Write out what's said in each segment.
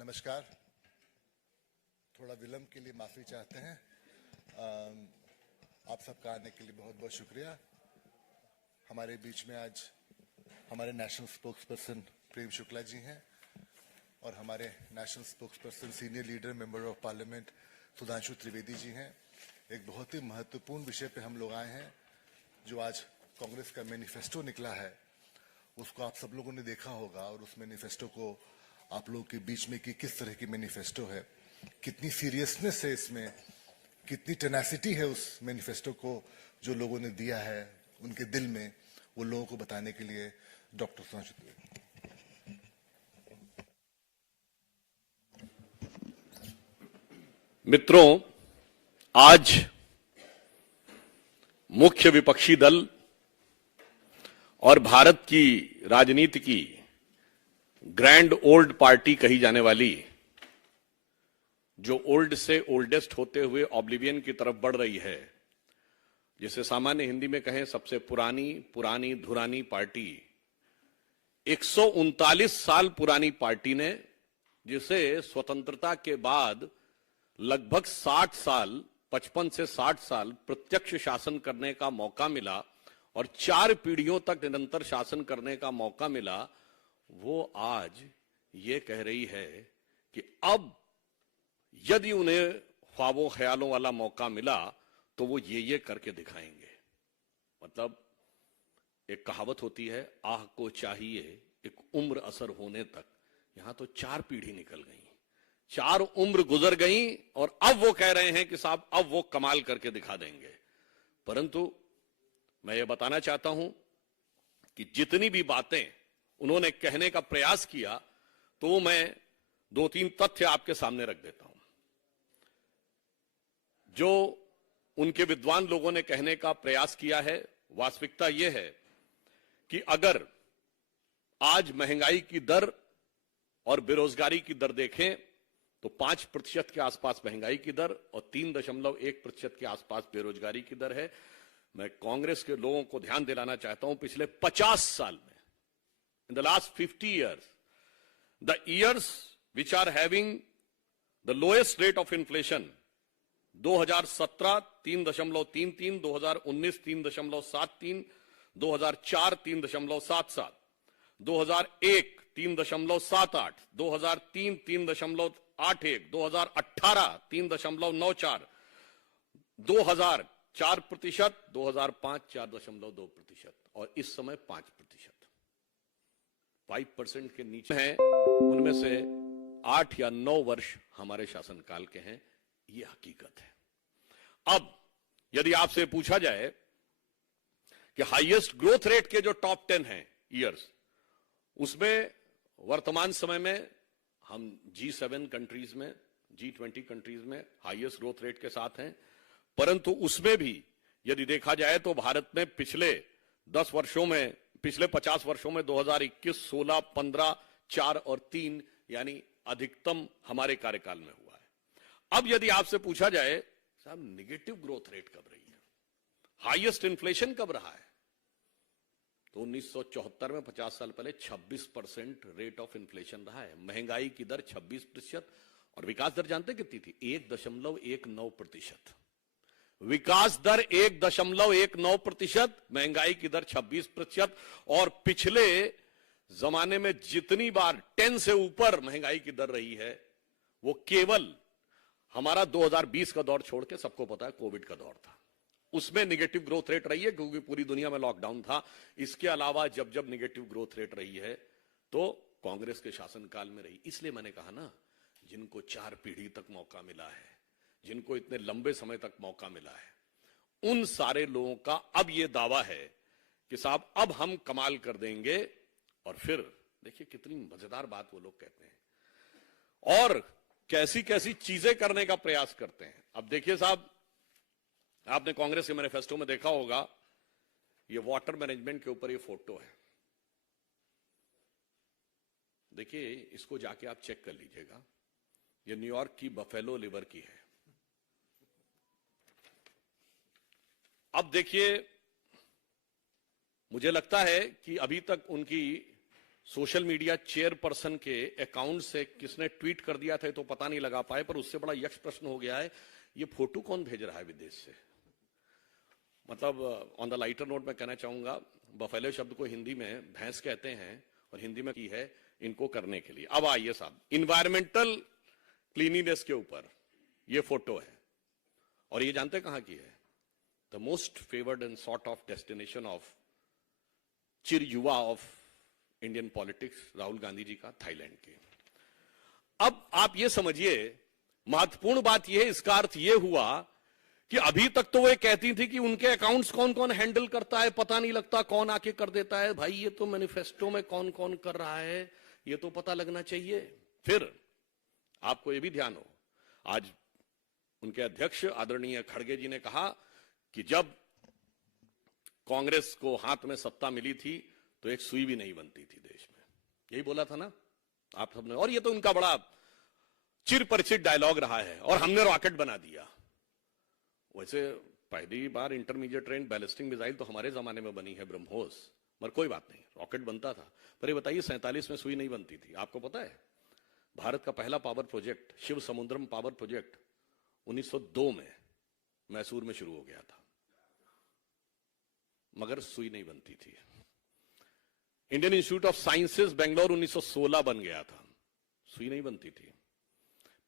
नमस्कार। थोड़ा विलंब के लिए माफी चाहते हैं। आप सबका आने के लिए बहुत बहुत शुक्रिया। हमारे बीच में आज हमारे national spokesperson Prem Shukla ji हैं और हमारे national spokesperson senior leader member of parliament Sudhanshu Trivedi ji हैं। एक बहुत ही महत्वपूर्ण विषय पे हम लोग आए हैं। जो आज कांग्रेस का मैनिफेस्टो निकला है उसको आप सब लोगों ने देखा होगा और उस मैनिफेस्टो को आप लोगों के बीच में कि किस तरह की मैनिफेस्टो है, कितनी सीरियसनेस है इसमें, कितनी टेनासिटी है उस मैनिफेस्टो को जो लोगों ने दिया है उनके दिल में, वो लोगों को बताने के लिए डॉक्टर सुधांशु त्रिवेदी। मित्रों, आज मुख्य विपक्षी दल और भारत की राजनीति की ग्रैंड ओल्ड पार्टी कही जाने वाली, जो ओल्ड से ओल्डेस्ट होते हुए ऑब्लिवियन की तरफ बढ़ रही है, जिसे सामान्य हिंदी में कहें सबसे पुरानी धुरानी पार्टी, 139 साल पुरानी पार्टी ने, जिसे स्वतंत्रता के बाद लगभग 60 साल 55 से 60 साल प्रत्यक्ष शासन करने का मौका मिला और 4 पीढ़ियों तक निरंतर शासन करने का मौका मिला, वो आज ये कह रही है कि अब यदि उन्हें ख्वाबों ख्यालों वाला मौका मिला तो वो ये करके दिखाएंगे। मतलब एक कहावत होती है, आह को चाहिए एक उम्र असर होने तक। यहां तो 4 पीढ़ी निकल गई, 4 उम्र गुजर गई और अब वो कह रहे हैं कि साहब अब वो कमाल करके दिखा देंगे। परंतु मैं ये बताना चाहता हूं कि जितनी भी बातें उन्होंने कहने का प्रयास किया तो मैं 2-3 तथ्य आपके सामने रख देता हूं। जो उनके विद्वान लोगों ने कहने का प्रयास किया है, वास्तविकता यह है कि अगर आज महंगाई की दर और बेरोजगारी की दर देखें तो 5% के आसपास महंगाई की दर और 3.1% के आसपास बेरोजगारी की दर है। मैं कांग्रेस के लोगों को ध्यान दिलाना चाहता हूं, पिछले 50 साल में, in the last 50 years, the years which are having the lowest rate of inflation, 2017 3.33, 2019 3.73, 2004 3.77, 2001 3.78, 2003 3.81, 2018 3.94, 2000 4%, 2005 4.2% और इस समय 5%। 5% के नीचे हैं, उनमें से 8 या 9 वर्ष हमारे शासनकाल के हैं। यह हकीकत है। अब यदि आपसे पूछा जाए कि हाईएस्ट ग्रोथ रेट के जो टॉप 10 हैं ईयर्स, उसमें वर्तमान समय में हम G7 कंट्रीज में, G20 कंट्रीज में हाईएस्ट ग्रोथ रेट के साथ हैं। परंतु उसमें भी यदि देखा जाए तो भारत में पिछले 10 वर्षों में, पिछले 50 वर्षों में 2021, 16, 15, 4 और 3 यानी अधिकतम हमारे कार्यकाल में हुआ है। अब यदि आपसे पूछा जाए साहब निगेटिव ग्रोथ रेट कब रही है, हाईएस्ट इन्फ्लेशन कब रहा है, तो 1974 में 50 साल पहले 26% रेट ऑफ इन्फ्लेशन रहा है। महंगाई की दर 26% और विकास दर जानते कितनी थी? 1.19%। विकास दर 1.19%, महंगाई की दर 26%। और पिछले जमाने में जितनी बार 10 से ऊपर महंगाई की दर रही है वो केवल हमारा 2020 का दौर छोड़ के, सबको पता है, कोविड का दौर था। उसमें निगेटिव ग्रोथ रेट रही है क्योंकि पूरी दुनिया में लॉकडाउन था। इसके अलावा जब जब निगेटिव ग्रोथ रेट रही है तो कांग्रेस के शासनकाल में रही। इसलिए मैंने कहा ना, जिनको 4 पीढ़ी तक मौका मिला है, जिनको इतने लंबे समय तक मौका मिला है, उन सारे लोगों का अब यह दावा है कि साहब अब हम कमाल कर देंगे। और फिर देखिए कितनी मजेदार बात वो लोग कहते हैं और कैसी कैसी चीजें करने का प्रयास करते हैं। अब देखिए साहब, आपने कांग्रेस के मैनिफेस्टो में देखा होगा, ये वाटर मैनेजमेंट के ऊपर ये फोटो है। देखिए, इसको जाके आप चेक कर लीजिएगा। ये न्यूयॉर्क की बफेलो लिवर की है। अब देखिए, मुझे लगता है कि अभी तक उनकी सोशल मीडिया चेयरपर्सन के अकाउंट से किसने ट्वीट कर दिया था तो पता नहीं लगा पाए, पर उससे बड़ा यक्ष प्रश्न हो गया है, ये फोटो कौन भेज रहा है विदेश से। मतलब ऑन द लाइटर नोट मैं कहना चाहूंगा, बफेलो शब्द को हिंदी में भैंस कहते हैं और हिंदी में की है इनको करने के लिए। अब आइए साहब, इन्वायरमेंटल क्लीनिनेस के ऊपर ये फोटो है, और ये जानते कहां की है? The most favoured and sort of destination of चिर युवा of Indian politics, Rahul Gandhi ji का, थाईलैंड के। अब आप ये समझिए, महत्वपूर्ण बात यह, इसका अर्थ यह हुआ कि अभी तक तो वे कहती थी कि उनके अकाउंट्स कौन कौन हैंडल करता है पता नहीं लगता, कौन आके कर देता है। भाई ये तो मैनिफेस्टो में कौन कौन कर रहा है ये तो पता लगना चाहिए। फिर आपको यह भी ध्यान हो, आज उनके अध्यक्ष आदरणीय खड़गे जी ने कहा कि जब कांग्रेस को हाथ में सत्ता मिली थी तो एक सुई भी नहीं बनती थी देश में, यही बोला था ना आप सबने। और ये तो उनका बड़ा चिर परिचित डायलॉग रहा है, और हमने रॉकेट बना दिया। वैसे पहली बार इंटरमीडिएट रेंज बैलिस्टिक मिसाइल तो हमारे जमाने में बनी है, ब्रह्मोस, मगर कोई बात नहीं, रॉकेट बनता था। पर ये बताइए 47 में सुई नहीं बनती थी। आपको पता है भारत का पहला पावर प्रोजेक्ट शिव समुद्रम पावर प्रोजेक्ट 1902 में मैसूर में शुरू हो गया था, मगर सुई नहीं बनती थी। Indian institute of sciences Bangalore 1916 बन गया था, सुई नहीं बनती थी।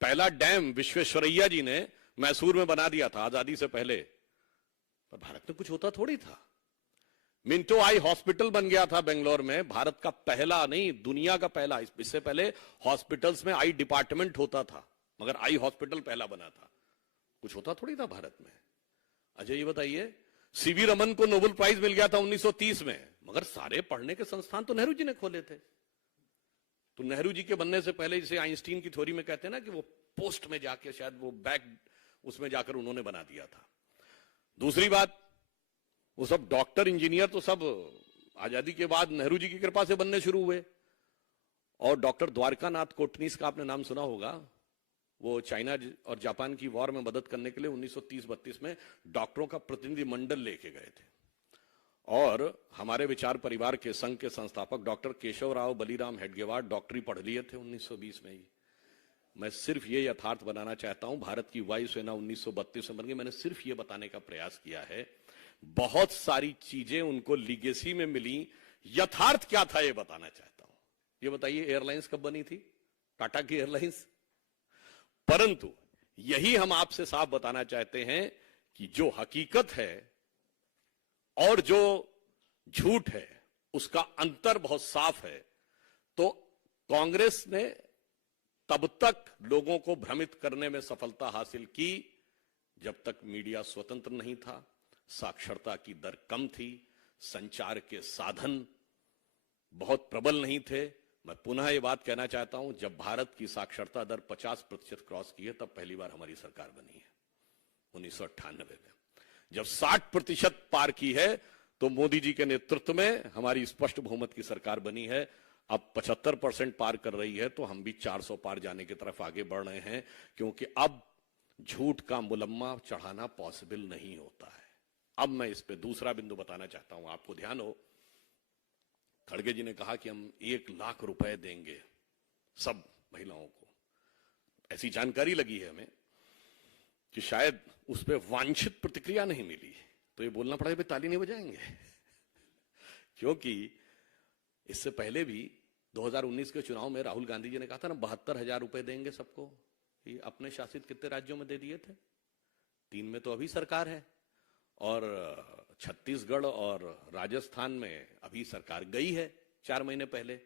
पहला डैम विश्वेश्वरैया जी ने मैसूर में बना दिया था आजादी से पहले, पर भारत में कुछ होता थोड़ी था। मिंटो आई हॉस्पिटल बन गया था बेंगलोर में, भारत का पहला नहीं दुनिया का पहला। इससे पहले हॉस्पिटल्स में आई डिपार्टमेंट होता था, मगर आई हॉस्पिटल पहला बना था। कुछ होता थोड़ी था भारत में। अच्छा ये बताइए, सीवी रमन को नोबेल प्राइज मिल गया था 1930 में, मगर सारे पढ़ने के संस्थान तो नेहरू जी ने खोले थे। तो नेहरू जी के बनने से पहले, जिसे आइंस्टीन की थ्योरी में कहते हैं ना कि वो पोस्ट में जाके शायद वो बैक उसमें जाकर उन्होंने बना दिया था। दूसरी बात, वो सब डॉक्टर इंजीनियर तो सब आजादी के बाद नेहरू जी की कृपा से बनने शुरू हुए। और डॉक्टर द्वारकानाथ कोटनीस का आपने नाम सुना होगा, वो चाइना और जापान की वॉर में मदद करने के लिए 1930-32 में डॉक्टरों का प्रतिनिधि मंडल लेके गए थे। और हमारे विचार परिवार के संघ के संस्थापक डॉक्टर केशव राव बलीराम हेडगेवार डॉक्टरी पढ़ लिए थे 1920 में ही। मैं सिर्फ ये यथार्थ बनाना चाहता हूं, भारत की वायुसेना 1932 में बन गई। मैंने सिर्फ ये बताने का प्रयास किया है, बहुत सारी चीजें उनको लीगेसी में मिली, यथार्थ क्या था ये बताना चाहता हूं। ये बताइए एयरलाइंस कब बनी थी, टाटा की एयरलाइंस। परंतु यही हम आपसे साफ बताना चाहते हैं कि जो हकीकत है और जो झूठ है उसका अंतर बहुत साफ है। तो कांग्रेस ने तब तक लोगों को भ्रमित करने में सफलता हासिल की जब तक मीडिया स्वतंत्र नहीं था, साक्षरता की दर कम थी, संचार के साधन बहुत प्रबल नहीं थे। मैं पुनः ये बात कहना चाहता हूं, जब भारत की साक्षरता दर 50% क्रॉस की है तब पहली बार हमारी सरकार बनी है 1998 में। जब 60% पार की है तो मोदी जी के नेतृत्व में हमारी स्पष्ट बहुमत की सरकार बनी है। अब 75% पार कर रही है, तो हम भी 400 पार जाने की तरफ आगे बढ़ रहे हैं, क्योंकि अब झूठ का मुलम्मा चढ़ाना पॉसिबल नहीं होता है। अब मैं इस पे दूसरा बिंदु बताना चाहता हूं, आपको ध्यान हो। खड़गे जी ने कहा कि हम 1 लाख रुपए देंगे सब महिलाओं को। ऐसी जानकारी लगी है हमें कि शायद उस पर वांछित प्रतिक्रिया नहीं मिली, तो ये बोलना पड़ा भाई ताली नहीं बजाएंगे क्योंकि इससे पहले भी 2019 के चुनाव में राहुल गांधी जी ने कहा था ना 72,000 रुपए देंगे सबको। ये अपने शासित कितने राज्यों में दे दिए थे? 3 में तो अभी सरकार है, और छत्तीसगढ़ और राजस्थान में अभी सरकार गई है 4 महीने पहले।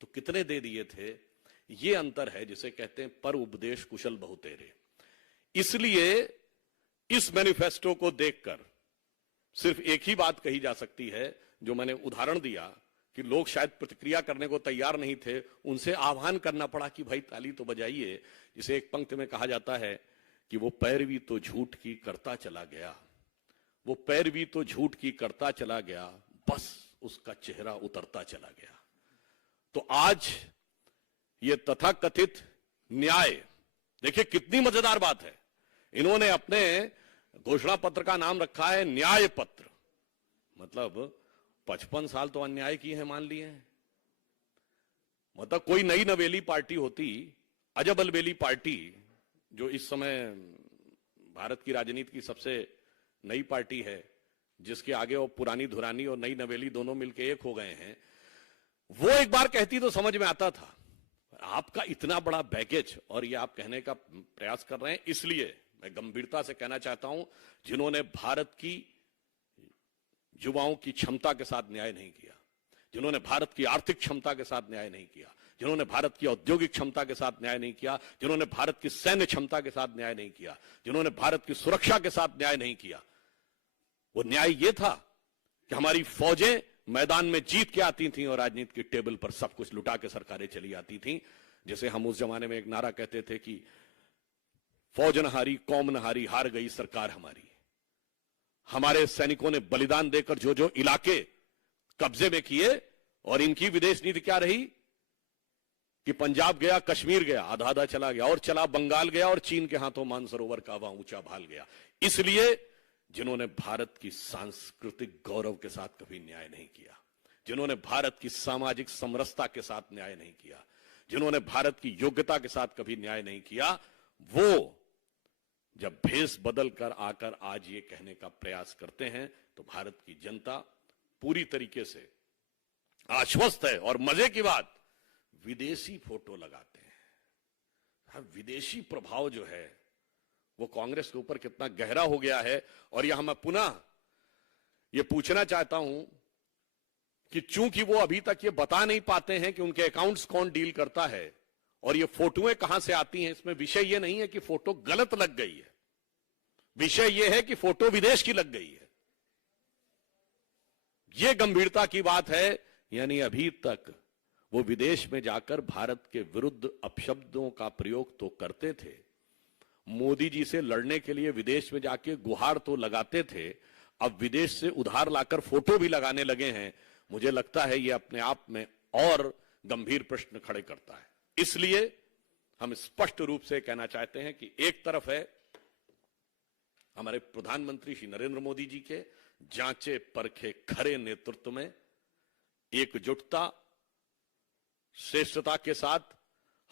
तो कितने दे दिए थे? ये अंतर है जिसे कहते हैं पर उपदेश कुशल बहुतेरे। इसलिए इस मैनिफेस्टो को देखकर सिर्फ एक ही बात कही जा सकती है, जो मैंने उदाहरण दिया कि लोग शायद प्रतिक्रिया करने को तैयार नहीं थे, उनसे आह्वान करना पड़ा कि भाई ताली तो बजाइए। जिसे एक पंक्ति में कहा जाता है कि वो पैरवी तो झूठ की करता चला गया, वो पैरवी तो झूठ की करता चला गया, बस उसका चेहरा उतरता चला गया। तो आज ये तथाकथित न्याय, देखिए कितनी मजेदार बात है, इन्होंने अपने घोषणा पत्र का नाम रखा है न्याय पत्र। मतलब 55 साल तो अन्याय किए हैं, मान लिए हैं। मतलब कोई नई नवेली पार्टी होती, अजब अलबेली पार्टी, जो इस समय भारत की राजनीति की सबसे नई पार्टी है, जिसके आगे वो पुरानी धुरानी और नई नवेली दोनों मिलकर एक हो गए हैं, वो एक बार कहती तो समझ में आता था। आपका इतना बड़ा बैगेज, और ये आप कहने का प्रयास कर रहे हैं, इसलिए मैं गंभीरता से कहना चाहता हूं, जिन्होंने भारत की युवाओं की क्षमता के साथ न्याय नहीं किया, जिन्होंने भारत की आर्थिक क्षमता के साथ न्याय नहीं किया, जिन्होंने भारत की औद्योगिक क्षमता के साथ न्याय नहीं किया, जिन्होंने भारत की सैन्य क्षमता के साथ न्याय नहीं किया, जिन्होंने भारत की सुरक्षा के साथ न्याय नहीं किया, वो न्याय ये था कि हमारी फौजें मैदान में जीत के आती थीं और राजनीति के टेबल पर सब कुछ लुटा के सरकारें चली आती थीं। जैसे हम उस जमाने में एक नारा कहते थे कि फौज न हारी, कौम न हारी, हार गई सरकार हमारी। हमारे सैनिकों ने बलिदान देकर जो जो इलाके कब्जे में किए, और इनकी विदेश नीति क्या रही कि पंजाब गया, कश्मीर गया, आधा आधा चला गया, और चला बंगाल गया, और चीन के हाथों मानसरोवर का वहां ऊंचा भाल गया। इसलिए जिन्होंने भारत की सांस्कृतिक गौरव के साथ कभी न्याय नहीं किया, जिन्होंने भारत की सामाजिक समरसता के साथ न्याय नहीं किया, जिन्होंने भारत की योग्यता के साथ कभी न्याय नहीं किया, वो जब भेष बदल कर आकर आज ये कहने का प्रयास करते हैं, तो भारत की जनता पूरी तरीके से आश्वस्त है। और मजे की बात, विदेशी फोटो लगाते हैं। हाँ, विदेशी प्रभाव जो है वो कांग्रेस के ऊपर कितना गहरा हो गया है। और यहां मैं पुनः ये पूछना चाहता हूं कि चूंकि वो अभी तक ये बता नहीं पाते हैं कि उनके अकाउंट्स कौन डील करता है और ये फोटोएं कहां से आती हैं, इसमें विषय ये नहीं है कि फोटो गलत लग गई है, विषय ये है कि फोटो विदेश की लग गई है। ये गंभीरता की बात है। यानी अभी तक वो विदेश में जाकर भारत के विरुद्ध अपशब्दों का प्रयोग तो करते थे, मोदी जी से लड़ने के लिए विदेश में जाके गुहार तो लगाते थे, अब विदेश से उधार लाकर फोटो भी लगाने लगे हैं। मुझे लगता है ये अपने आप में और गंभीर प्रश्न खड़े करता है। इसलिए हम स्पष्ट रूप से कहना चाहते हैं कि एक तरफ है हमारे प्रधानमंत्री श्री नरेंद्र मोदी जी के जांचे परखे खरे नेतृत्व में एकजुटता, श्रेष्ठता के साथ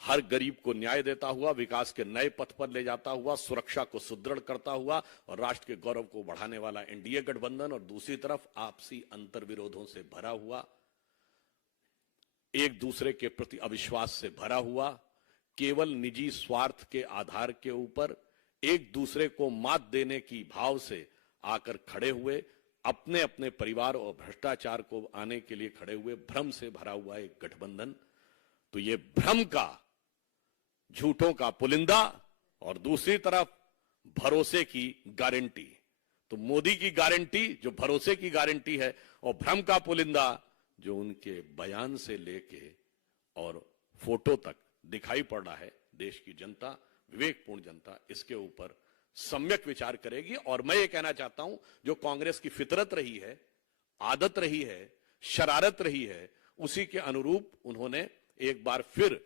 हर गरीब को न्याय देता हुआ, विकास के नए पथ पर ले जाता हुआ, सुरक्षा को सुदृढ़ करता हुआ और राष्ट्र के गौरव को बढ़ाने वाला एनडीए गठबंधन, और दूसरी तरफ आपसी अंतर्विरोधों से भरा हुआ, एक दूसरे के प्रति अविश्वास से भरा हुआ, केवल निजी स्वार्थ के आधार के ऊपर एक दूसरे को मात देने की भाव से आकर खड़े हुए, अपने अपने परिवार और भ्रष्टाचार को आने के लिए खड़े हुए, भ्रम से भरा हुआ एक गठबंधन। तो ये भ्रम का, झूठों का पुलिंदा, और दूसरी तरफ भरोसे की गारंटी। तो मोदी की गारंटी जो भरोसे की गारंटी है, और भ्रम का पुलिंदा जो उनके बयान से लेके और फोटो तक दिखाई पड़ रहा है। देश की जनता, विवेकपूर्ण जनता, इसके ऊपर सम्यक विचार करेगी। और मैं ये कहना चाहता हूं, जो कांग्रेस की फितरत रही है, आदत रही है, शरारत रही है, उसी के अनुरूप उन्होंने एक बार फिर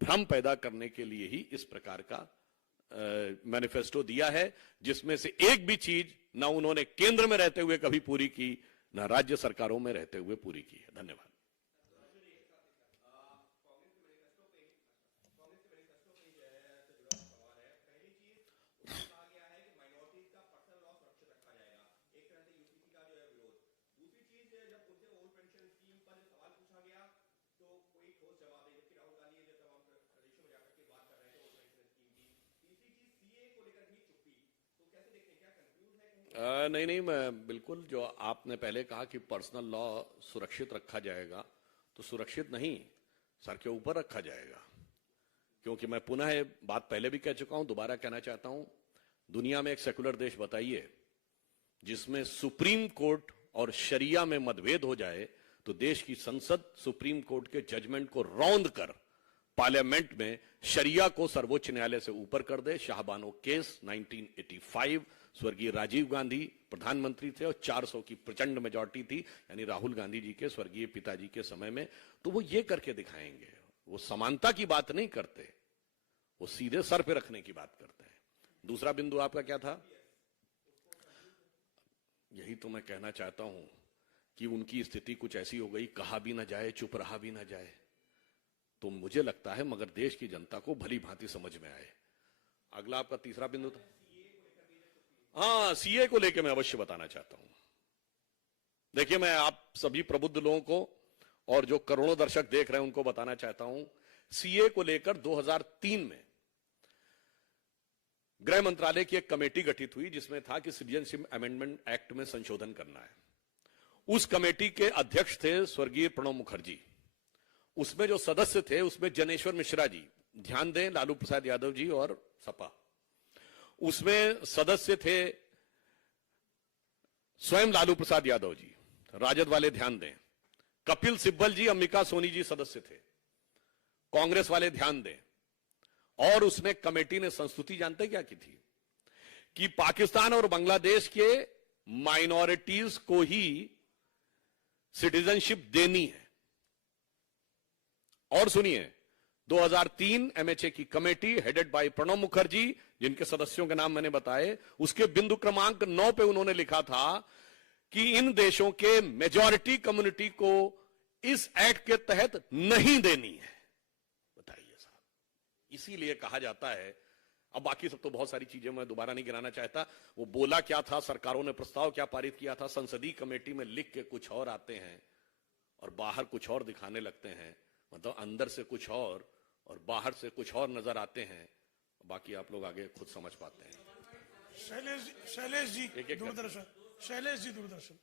भ्रम पैदा करने के लिए ही इस प्रकार का मैनिफेस्टो दिया है, जिसमें से एक भी चीज ना उन्होंने केंद्र में रहते हुए कभी पूरी की, ना राज्य सरकारों में रहते हुए पूरी की है। धन्यवाद। नहीं नहीं, मैं बिल्कुल, जो आपने पहले कहा कि पर्सनल लॉ सुरक्षित रखा जाएगा, तो सुरक्षित नहीं, सर के ऊपर रखा जाएगा। क्योंकि मैं पुनः ये बात पहले भी कह चुका हूं, दोबारा कहना चाहता हूं, दुनिया में एक सेकुलर देश बताइए जिसमें सुप्रीम कोर्ट और शरिया में मतभेद हो जाए तो देश की संसद सुप्रीम कोर्ट के जजमेंट को रौंद कर पार्लियामेंट में शरिया को सर्वोच्च न्यायालय से ऊपर कर दे। शाहबानो केस 1985, स्वर्गीय राजीव गांधी प्रधानमंत्री थे और 400 की प्रचंड मेजॉरिटी थी, यानी राहुल गांधी जी के स्वर्गीय पिताजी के समय में। तो वो ये करके दिखाएंगे, वो समानता की बात नहीं करते, वो सीधे सर पे रखने की बात करते हैं। दूसरा बिंदु आपका क्या था? यही तो मैं कहना चाहता हूं कि उनकी स्थिति कुछ ऐसी हो गई, कहा भी ना जाए, चुप रहा भी ना जाए। तो मुझे लगता है मगर देश की जनता को भली भांति समझ में आए। अगला आपका तीसरा बिंदु था, हाँ, सीए को लेकर मैं अवश्य बताना चाहता हूं। देखिए, मैं आप सभी प्रबुद्ध लोगों को और जो करोड़ों दर्शक देख रहे हैं उनको बताना चाहता हूं, सीए को लेकर 2003 में गृह मंत्रालय की एक कमेटी गठित हुई जिसमें था कि सिटीजनशिप अमेंडमेंट एक्ट में संशोधन करना है। उस कमेटी के अध्यक्ष थे स्वर्गीय प्रणब मुखर्जी। उसमें जो सदस्य थे उसमें जनेश्वर मिश्रा जी, ध्यान दें, लालू प्रसाद यादव जी और सपा। उसमें सदस्य थे स्वयं लालू प्रसाद यादव जी, राजद वाले ध्यान दें, कपिल सिब्बल जी, अंबिका सोनी जी सदस्य थे, कांग्रेस वाले ध्यान दें। और उसमें कमेटी ने संस्तुति जानते क्या की थी कि पाकिस्तान और बांग्लादेश के माइनॉरिटीज को ही सिटीजनशिप देनी है। और सुनिए, 2003 एमएचए की committee headed by Pranab Mukherjee, जिनके सदस्यों के नाम मैंने बताए, उसके बिंदु क्रमांक 9 पे उन्होंने लिखा था कि इन देशों के मेजॉरिटी कम्युनिटी को इस एक्ट के तहत नहीं देनी है। बताइए साहब, इसीलिए कहा जाता है, अब बाकी सब तो बहुत सारी चीजें मैं दोबारा नहीं गिनाना चाहता, वो बोला क्या था, सरकारों ने प्रस्ताव क्या पारित किया था, संसदीय कमेटी में लिख के कुछ और आते हैं और बाहर कुछ और दिखाने लगते हैं, मतलब अंदर से कुछ और बाहर से कुछ और नजर आते हैं। बाकी आप लोग आगे खुद समझ पाते हैं। शैलेश जी दूरदर्शन, शैलेश जी दूरदर्शन।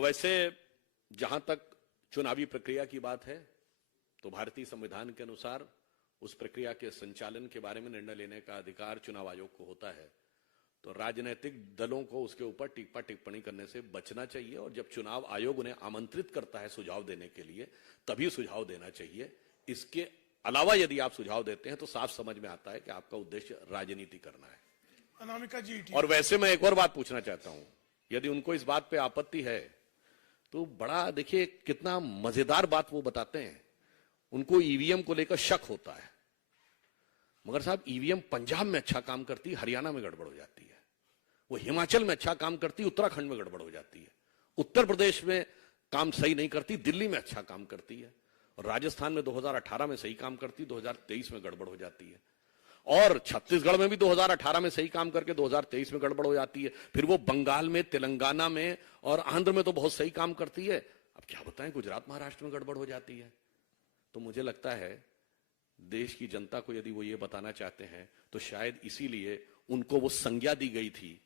वैसे जहां तक चुनावी प्रक्रिया की बात है तो भारतीय संविधान के अनुसार उस प्रक्रिया के संचालन के बारे में निर्णय लेने का अधिकार चुनाव आयोग को होता है। तो राजनीतिक दलों को उसके ऊपर टिप्पा टिप्पणी करने से बचना चाहिए और जब चुनाव आयोग उन्हें आमंत्रित करता है सुझाव देने के लिए तभी सुझाव देना चाहिए। इसके अलावा यदि आप सुझाव देते हैं तो साफ समझ में आता है कि आपका उद्देश्य राजनीति करना है। अनामिका जी। और वैसे मैं एक और बात पूछना चाहता हूं, यदि उनको इस बात पे आपत्ति है तो बड़ा देखिए कितना मजेदार बात वो बताते हैं। उनको ईवीएम को लेकर शक होता है, मगर साहब ईवीएम पंजाब में अच्छा काम करती है, हरियाणा में गड़बड़ हो जाती है। वो हिमाचल में अच्छा काम करती है, उत्तराखंड में गड़बड़ हो जाती है। उत्तर प्रदेश में काम सही नहीं करती, दिल्ली में अच्छा काम करती है। और राजस्थान में 2018 में सही काम करती, 2023 में गड़बड़ हो जाती है। और छत्तीसगढ़ में भी 2018 में सही काम करके 2023 में गड़बड़ हो जाती है। फिर वो बंगाल में, तेलंगाना में और आंध्र में तो बहुत सही काम करती है। अब क्या बताएं, गुजरात महाराष्ट्र में गड़बड़ हो जाती है। तो मुझे लगता है देश की जनता को यदि वो ये बताना चाहते हैं तो शायद इसीलिए उनको वो संज्ञा दी गई थी,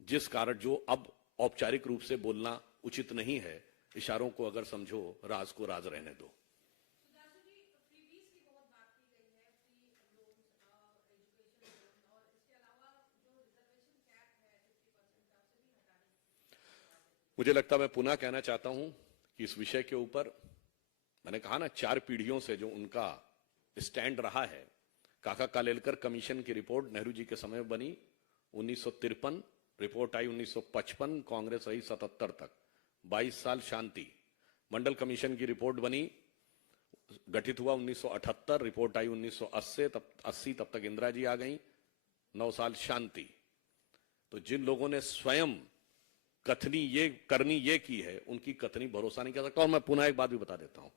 जिस कारण जो अब औपचारिक रूप से बोलना उचित नहीं है। इशारों को अगर समझो, राज को राज रहने दो। मुझे लगता मैं पुनः कहना चाहता हूं कि इस विषय के ऊपर मैंने कहा ना, 4 पीढ़ियों से जो उनका स्टैंड रहा है। काका कालेलकर कमीशन की रिपोर्ट नेहरू जी के समय बनी 1953, रिपोर्ट आई 1955, कांग्रेस रही 77 तक, 22 साल शांति। मंडल कमीशन की रिपोर्ट बनी, गठित हुआ 1978, रिपोर्ट आई 1980, तब तक इंदिरा जी आ गई, 9 साल शांति। तो जिन लोगों ने स्वयं कथनी ये करनी ये की है, उनकी कथनी भरोसा नहीं कर सकता। और मैं पुनः एक बात भी बता देता हूं,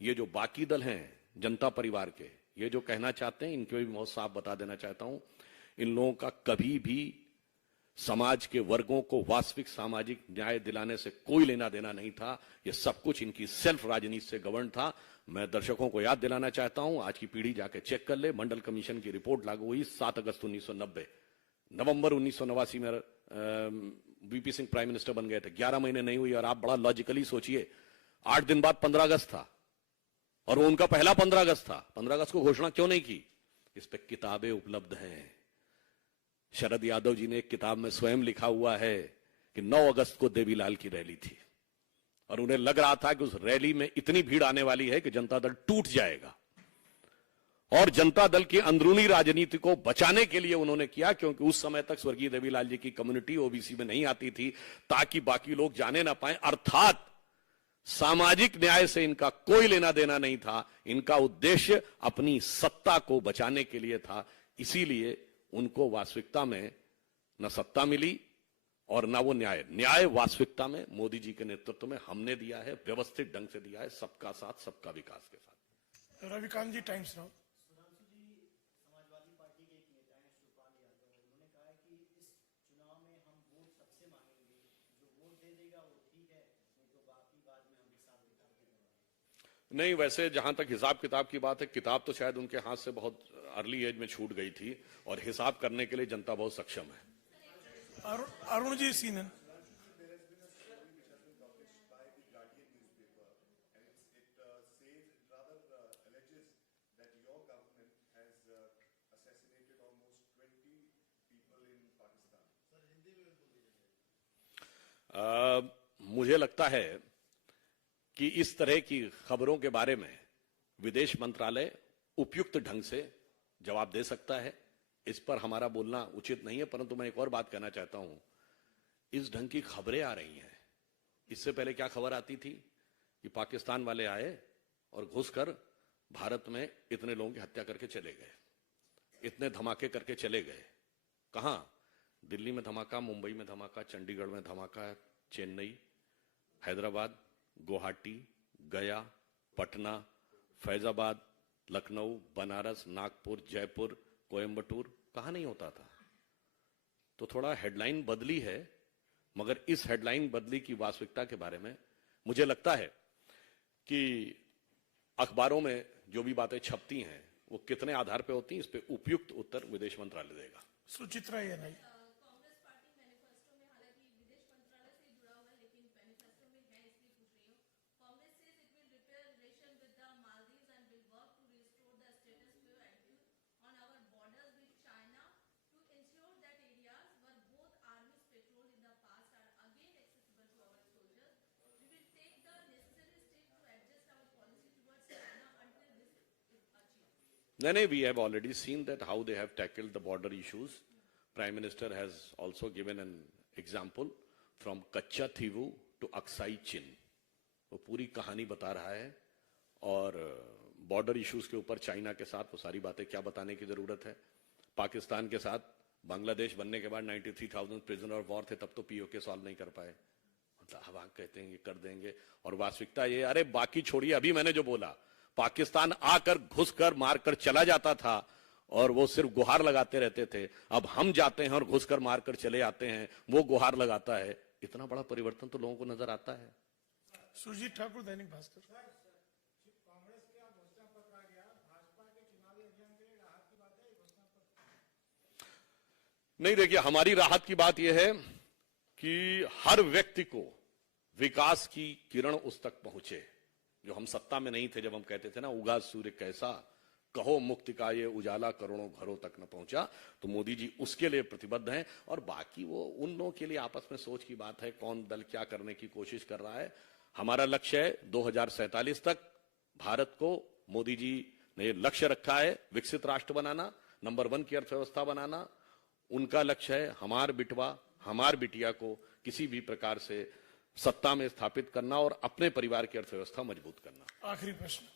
ये जो बाकी दल हैं जनता परिवार के, ये जो कहना चाहते हैं, इनके भी बहुत साफ बता देना चाहता हूं, इन लोगों का कभी भी समाज के वर्गों को वास्तविक सामाजिक न्याय दिलाने से कोई लेना देना नहीं था। ये सब कुछ इनकी सेल्फ राजनीति से गवर्न था। मैं दर्शकों को याद दिलाना चाहता हूं, आज की पीढ़ी जाके चेक कर ले, मंडल कमीशन की रिपोर्ट लागू हुई 7 अगस्त 1990। नवंबर 1989 में वीपी सिंह प्राइम मिनिस्टर बन गए थे, 11 महीने नहीं हुई। और आप बड़ा लॉजिकली सोचिए, 8 दिन बाद 15 अगस्त था और वो उनका पहला 15 अगस्त था। 15 अगस्त को घोषणा क्यों नहीं की? इस पे किताबें उपलब्ध हैं। शरद यादव जी ने एक किताब में स्वयं लिखा हुआ है कि 9 अगस्त को देवीलाल की रैली थी और उन्हें लग रहा था कि उस रैली में इतनी भीड़ आने वाली है कि जनता दल टूट जाएगा। और जनता दल की अंदरूनी राजनीति को बचाने के लिए उन्होंने किया, क्योंकि उस समय तक स्वर्गीय देवीलाल जी की कम्युनिटी ओबीसी में नहीं आती थी, ताकि बाकी लोग जाने ना पाए। अर्थात सामाजिक न्याय से इनका कोई लेना देना नहीं था, इनका उद्देश्य अपनी सत्ता को बचाने के लिए था। इसीलिए उनको वास्तविकता में न सत्ता मिली और ना वो न्याय वास्तविकता में मोदी जी के नेतृत्व में हमने दिया है, व्यवस्थित ढंग से दिया है, सबका साथ सबका विकास के साथ। रविकांत जी, टाइम्स नाउ। नहीं, वैसे जहां तक हिसाब किताब की बात है, किताब तो शायद उनके हाथ से बहुत अर्ली एज में छूट गई थी, और हिसाब करने के लिए जनता बहुत सक्षम है। अरुण जी, सीनन। मुझे लगता है कि इस तरह की खबरों के बारे में विदेश मंत्रालय उपयुक्त ढंग से जवाब दे सकता है। इस पर हमारा बोलना उचित नहीं है, परंतु मैं एक और बात कहना चाहता हूं। इस ढंग की खबरें आ रही हैं। इससे पहले क्या खबर आती थी कि पाकिस्तान वाले आए और घुसकर भारत में इतने लोगों की हत्या करके चले गए, इतने धमाके करके चले गए। कहां? दिल्ली में धमाका, मुंबई में धमाका, चंडीगढ़ में धमाका, चेन्नई, हैदराबाद, गुवाहाटी, गया, पटना, फैजाबाद, लखनऊ, बनारस, नागपुर, जयपुर, कोयंबटूर। कहां नहीं होता था? तो थोड़ा हेडलाइन बदली है, मगर इस हेडलाइन बदली की वास्तविकता के बारे में मुझे लगता है कि अखबारों में जो भी बातें छपती हैं वो कितने आधार पे होती हैं, इस पे उपयुक्त उत्तर विदेश मंत्रालय देगा। Suchitra ANI. No, we have already seen that how they have tackled the border issues. Prime Minister has also given an example from Kacha Thivu to Aksai Chin. वो पूरी कहानी बता रहा है, और बॉर्डर इश्यूज के ऊपर चाइना के साथ वो सारी बातें क्या बताने की जरूरत है। पाकिस्तान के साथ बांग्लादेश बनने के बाद 93,000 प्रिजनर ऑफ वॉर थे, तब तो पीओके सॉल्व नहीं कर पाए। मतलब अब आप कहते हैं ये कर देंगे, और वास्तविकता ये, अरे बाकी छोड़िए, अभी मैंने जो बोला, पाकिस्तान आकर घुसकर मारकर चला जाता था और वो सिर्फ गुहार लगाते रहते थे। अब हम जाते हैं और घुसकर मारकर चले आते हैं, वो गुहार लगाता है। इतना बड़ा परिवर्तन तो लोगों को नजर आता है। सुरजीत ठाकुर, दैनिक भास्कर। नहीं, देखिए, हमारी राहत की बात यह है कि हर व्यक्ति को विकास की किरण उस तक पहुंचे। जो हम सत्ता में नहीं थे, जब हम कहते थे ना, उगा सूर्य कैसा, कहो मुक्ति का ये उजाला करोड़ों घरों तक न पहुंचा, तो मोदी जी उसके लिए प्रतिबद्ध हैं। और बाकी वो उन लोगों के लिए आपस में सोच की बात है, कौन दल क्या करने की कोशिश कर रहा है। हमारा लक्ष्य है 2047 तक भारत को, मोदी जी ने लक्ष्य रखा है विकसित राष्ट्र बनाना, नंबर 1 की अर्थव्यवस्था बनाना। उनका लक्ष्य है हमार बिटवा हमार बिटिया को किसी भी प्रकार से सत्ता में स्थापित करना और अपने परिवार की अर्थव्यवस्था मजबूत करना। आखिरी प्रश्न।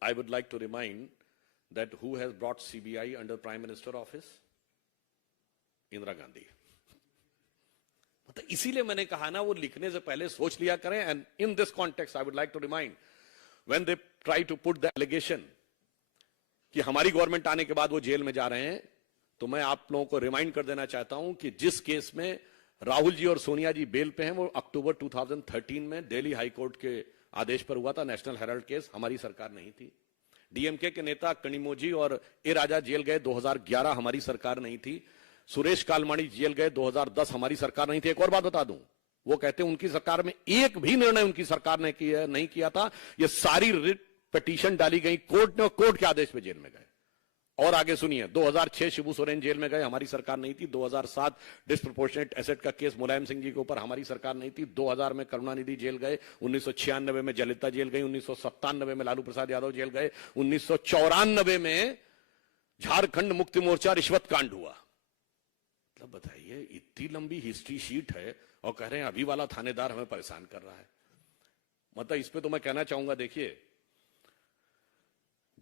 I would like to remind that who has brought CBI under Prime Minister office? Indira Gandhi. मतलब इसीलिए मैंने कहा ना, वो लिखने से पहले सोच लिया करें। And in this context I would like to remind, when they try to put the allegation कि हमारी गवर्नमेंट आने के बाद वो जेल में जा रहे हैं, तो मैं आप लोगों को रिमाइंड कर देना चाहता हूं कि जिस केस में राहुल जी और सोनिया जी बेल पे हैं, वो अक्टूबर 2013 में दिल्ली हाई कोर्ट के आदेश पर हुआ था, नेशनल हेराल्ड केस। हमारी सरकार नहीं थी। डीएमके के नेता कनिमोझी और ए राजा जेल गए 2011, हमारी सरकार नहीं थी। सुरेश कालमाणी जेल गए 2010, हमारी सरकार नहीं थी। एक और बात बता दूं, वो कहते हैं उनकी सरकार में एक भी निर्णय उनकी सरकार ने नहीं किया था। ये सारी रिट पिटीशन डाली गई कोर्ट ने और कोर्ट के आदेश पे जेल में गए। और आगे सुनिए, 2006 शिबू सोरेन जेल में गए, हमारी सरकार नहीं थी। 2007 डिस्प्रोपोर्शनेट एसेट का केस मुलायम सिंह जी के ऊपर, हमारी सरकार नहीं थी। 2000 में करुणानिधि जेल गए, 1996 में जयललिता जेल गई, 1997 में लालू प्रसाद यादव जेल गए, 1994 में झारखंड मुक्ति मोर्चा रिश्वत कांड हुआ। मतलब बताइए, इतनी लंबी हिस्ट्री शीट है और कह रहे हैं अभी वाला थानेदार हमें परेशान कर रहा है। मतलब इस पे तो मैं कहना चाहूंगा, देखिए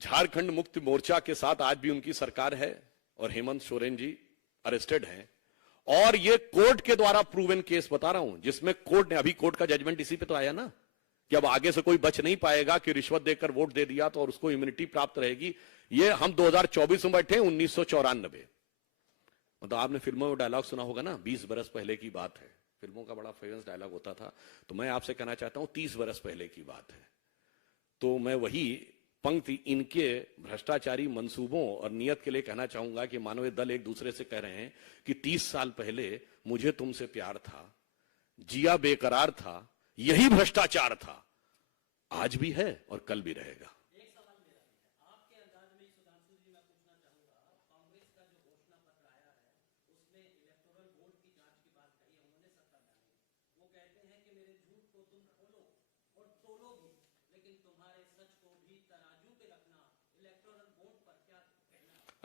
झारखंड मुक्ति मोर्चा के साथ आज भी उनकी सरकार है और हेमंत सोरेन जी अरेस्टेड हैं। और ये कोर्ट के द्वारा प्रूवन केस बता रहा हूं, जिसमें कोर्ट ने, अभी कोर्ट का जजमेंट इसी पे तो आया ना कि अब आगे से कोई बच नहीं पाएगा कि रिश्वत देकर वोट दे दिया तो और उसको इम्यूनिटी प्राप्त रहेगी। ये हम 2024 में बैठे, 1994। मतलब आपने फिल्मों में डायलॉग सुना होगा ना, 20 बरस पहले की बात है। फिल्मों का बड़ा फेमस डायलॉग होता था। तो मैं आपसे कहना चाहता हूं 30 बरस पहले की बात है। तो मैं वही पंक्ति इनके भ्रष्टाचारी मंसूबों और नियत के लिए कहना चाहूंगा कि मानवीय दल एक दूसरे से कह रहे हैं कि 30 साल पहले मुझे तुमसे प्यार था, जिया बेकरार था, यही भ्रष्टाचार था, आज भी है और कल भी रहेगा।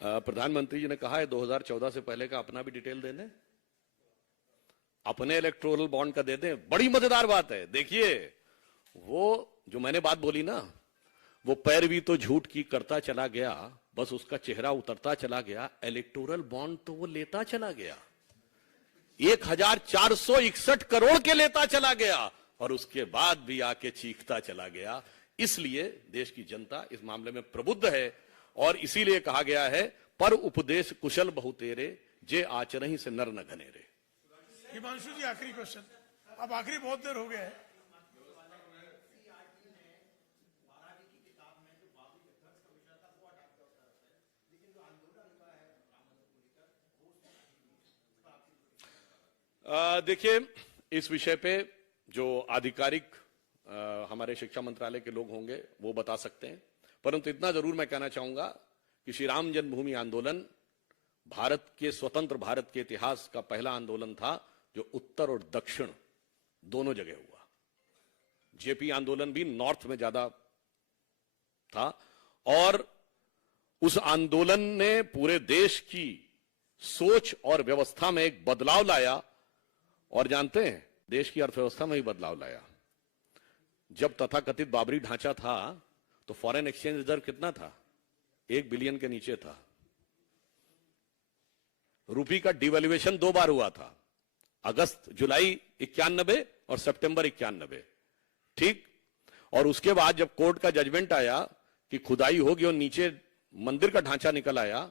प्रधानमंत्री जी ने कहा है 2014 से पहले का अपना भी डिटेल देने, अपने इलेक्टोरल बॉन्ड का दे दें। बड़ी मजेदार बात है, देखिए वो जो मैंने बात बोली ना, वो पैरवी तो झूठ की करता चला गया, बस उसका चेहरा उतरता चला गया, इलेक्टोरल बॉन्ड तो वो लेता चला गया, 1461 करोड़ के लेता चला गया और उसके बाद भी आके चीखता चला गया। इसलिए देश की जनता इस मामले में प्रबुद्ध है और इसीलिए कहा गया है, पर उपदेश कुशल बहुतेरे, जे आचरहि से नर न घनेरे। हिमांशु जी आखिरी क्वेश्चन, अब आखिरी बहुत देर हो गया है। देखिए, इस विषय पे जो आधिकारिक हमारे शिक्षा मंत्रालय के लोग होंगे वो बता सकते हैं, परंतु इतना जरूर मैं कहना चाहूंगा कि श्री राम जन्मभूमि आंदोलन भारत के स्वतंत्र भारत के इतिहास का पहला आंदोलन था जो उत्तर और दक्षिण दोनों जगह हुआ। जेपी आंदोलन भी नॉर्थ में ज्यादा था और उस आंदोलन ने पूरे देश की सोच और व्यवस्था में एक बदलाव लाया और जानते हैं देश की अर्थव्यवस्था में ही बदलाव लाया। जब तथाकथित बाबरी ढांचा था तो फॉरेन एक्सचेंज रिजर्व कितना था? 1 बिलियन के नीचे था। रूपी का डिवैल्यूएशन 2 बार हुआ था, अगस्त जुलाई 91 और सितंबर 91, ठीक। और उसके बाद जब कोर्ट का जजमेंट आया कि खुदाई होगी और नीचे मंदिर का ढांचा निकल आया,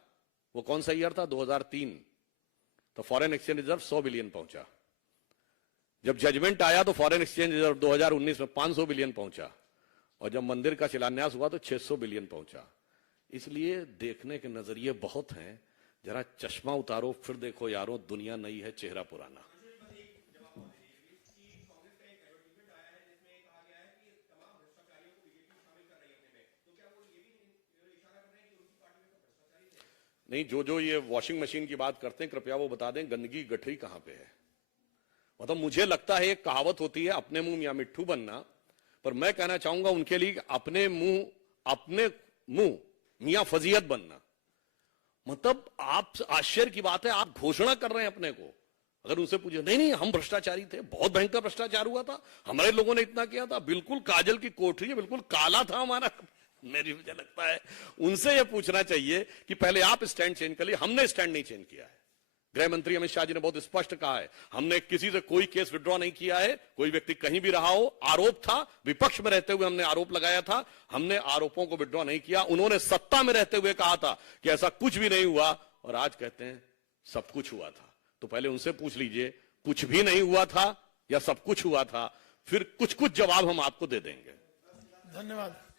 वो कौन सा ईयर था? 2003। तो फॉरेन एक्सचेंज रिजर्व 100 बिलियन पहुंचा। जब जजमेंट आया तो फॉरेन एक्सचेंज रिजर्व 2019 में 500 बिलियन पहुंचा और जब मंदिर का शिलान्यास हुआ तो 600 बिलियन पहुंचा। इसलिए देखने के नजरिए बहुत हैं, जरा चश्मा उतारो फिर देखो यारो, दुनिया नई है चेहरा पुराना। नहीं, जो ये वॉशिंग मशीन की बात करते हैं कृपया वो बता दें गंदगी गठरी कहां पे है। मतलब मुझे लगता है एक कहावत होती है अपने मुंह मियां मिट्ठू बनना, पर मैं कहना चाहूंगा उनके लिए अपने मुंह मियां फजीयत बनना। मतलब आप, आश्चर्य की बात है, आप घोषणा कर रहे हैं अपने को। अगर उनसे पूछे नहीं हम भ्रष्टाचारी थे, बहुत भयंकर भ्रष्टाचार हुआ था, हमारे लोगों ने इतना किया था, बिल्कुल काजल की कोठरी है, बिल्कुल काला था हमारा। मुझे लगता है उनसे यह पूछना चाहिए कि पहले आप स्टैंड चेंज कर लिए। हमने स्टैंड नहीं चेंज किया है। गृह मंत्री अमित शाह जी ने बहुत स्पष्ट कहा है, हमने किसी से कोई केस विड्रॉ नहीं किया है, कोई व्यक्ति कहीं भी रहा हो, आरोप था, विपक्ष में रहते हुए हमने आरोप लगाया था, हमने आरोपों को विड्रॉ नहीं किया। उन्होंने सत्ता में रहते हुए कहा था कि ऐसा कुछ भी नहीं हुआ और आज कहते हैं सब कुछ हुआ था। तो पहले उनसे पूछ लीजिए कुछ भी नहीं हुआ था या सब कुछ हुआ था, फिर कुछ जवाब हम आपको दे देंगे। धन्यवाद।